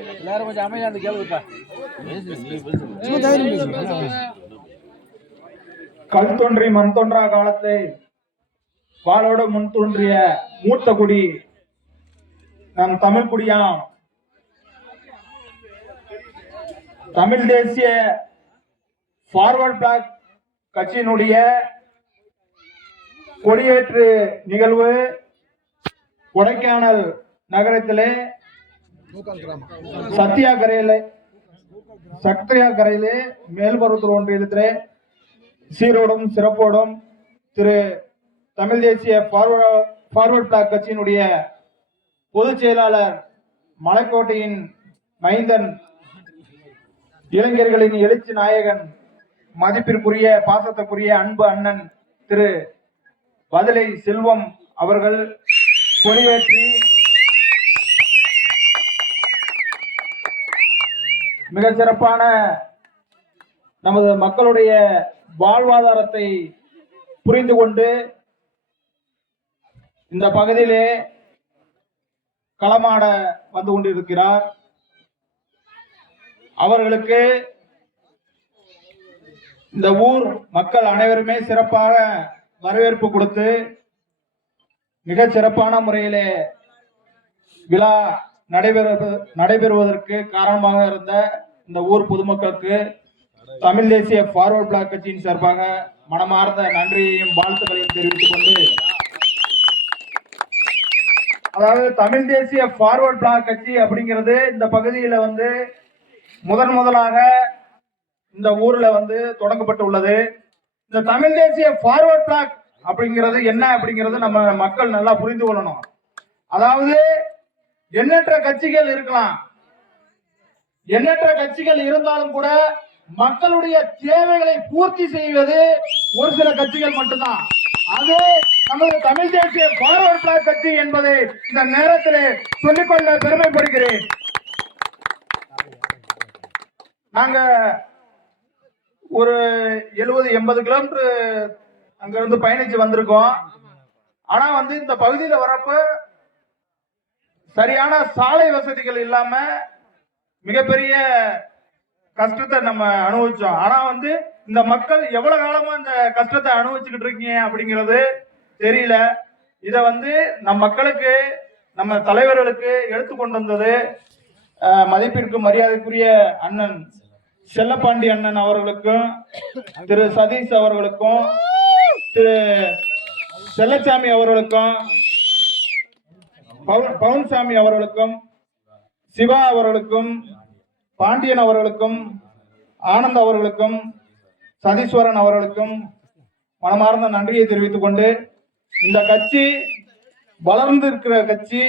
எல்லாரும் கொஞ்சம் அமைதியா இருந்து கேளுப்பா. கல் தோன்றி மண் தோன்றா காலத்தை வாளோடு முன் தோன்றிய மூத்த குடி நம் தமிழ் குடியாம் தமிழ் தேசிய ஃபார்வர்ட் பிளாக் கட்சியினுடைய கொடியேற்று நிகழ்வு கொடைக்கானல் நகரத்திலே சத்தியாகரையிலே மேல்மருவத்தூர் ஒன்றியத்திலே சீரோடும் சிறப்போடும் திரு தமிழ் தேசிய ஃபார்வர்ட் பிளாக் கட்சியினுடைய பொதுச் செயலாளர் மலைக்கோட்டையின் மைந்தன் இளைஞர்களின் எழுச்சி நாயகன் மதிப்பிற்குரிய பாசத்துக்குரிய அன்பு அண்ணன் திரு பதிலை செல்வம் அவர்கள் கொடியேற்றி மிக சிறப்பான நமது மக்களுடைய வாழ்வாதாரத்தை புரிந்து கொண்டு இந்த பகுதியிலே களமாட வந்து கொண்டிருக்கிறார். அவர்களுக்கு இந்த ஊர் மக்கள் அனைவருமே சிறப்பாக வரவேற்பு கொடுத்து மிக சிறப்பான முறையிலே விழா நடைபெறுவதற்கு காரணமாக இருந்த இந்த ஊர் பொதுமக்களுக்கு தமிழ் தேசிய ஃபார்வர்ட் பிளாக் கட்சியின் சார்பாக மனமார்ந்த நன்றியையும் வாழ்த்துக்களையும் தெரிவித்துக் கொண்டு, அதாவது தமிழ் தேசிய ஃபார்வர்ட் பிளாக் கட்சி அப்படிங்கிறது இந்த பகுதியில முதலாக இந்த ஊர்ல தொடங்கப்பட்டு உள்ளது. இந்த தமிழ் தேசிய ஃபார்வர்ட் பிளாக் அப்படிங்கிறது என்ன அப்படிங்கிறது நம்ம மக்கள் நல்லா புரிந்து கொள்ளணும். அதாவது எண்ணற்ற கட்சிகள் இருக்கலாம், எண்ணற்ற கட்சிகள் இருந்தாலும் கூட மக்களுடைய தேவைகளை பூர்த்தி செய்வது ஒரு சில கட்சிகள் மட்டும்தான். அது நமது தமிழ் தேசிய ஃபார்வர்ட் பிளாக் கட்சி என்பதை இந்த நேரத்தில் சொல்லிக்கொள்ள பெருமைப்படுகிறேன். நாங்க ஒரு 70-80 கிலோமீட்டர் அங்க இருந்து பயணிச்சு வந்திருக்கோம். ஆனா இந்த பகுதியில வரப்ப சரியான சாலை வசதிகள் இல்லாம மிகப்பெரிய கஷ்டத்தை நம்ம அனுபவிச்சோம். ஆனா இந்த மக்கள் எவ்வளவு காலமா இந்த கஷ்டத்தை அனுபவிச்சுக்கிட்டு இருக்கீங்க அப்படிங்கிறது தெரியல. இத நம் மக்களுக்கு நம்ம தலைவர்களுக்கு எடுத்து கொண்டு வந்தது மதிப்பிற்கு மரியாதைக்குரிய அண்ணன் செல்லப்பாண்டி அண்ணன் அவர்களுக்கும், திரு சதீஷ் அவர்களுக்கும், திரு செல்லசாமி அவர்களுக்கும், பவுன்சாமி அவர்களுக்கும், சிவா அவர்களுக்கும், பாண்டியன் அவர்களுக்கும், ஆனந்த் அவர்களுக்கும், சதீஸ்வரன் அவர்களுக்கும் மனமார்ந்த நன்றியை தெரிவித்துக் கொண்டு, இந்த கட்சி வளர்ந்து இருக்கிற கட்சி,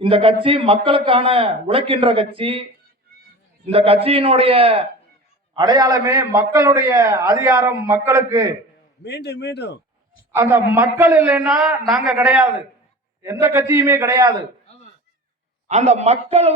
இந்த கட்சி மக்களுக்கான உழைக்கின்ற கட்சி. இந்த கட்சியினுடைய அடையாளமே மக்களுடைய அதிகாரம். மக்களுக்கு மீண்டும் அந்த மக்கள் இல்லைன்னா நாங்க கிடையாது, எந்த கட்சியுமே கிடையாது. அந்த மக்கள்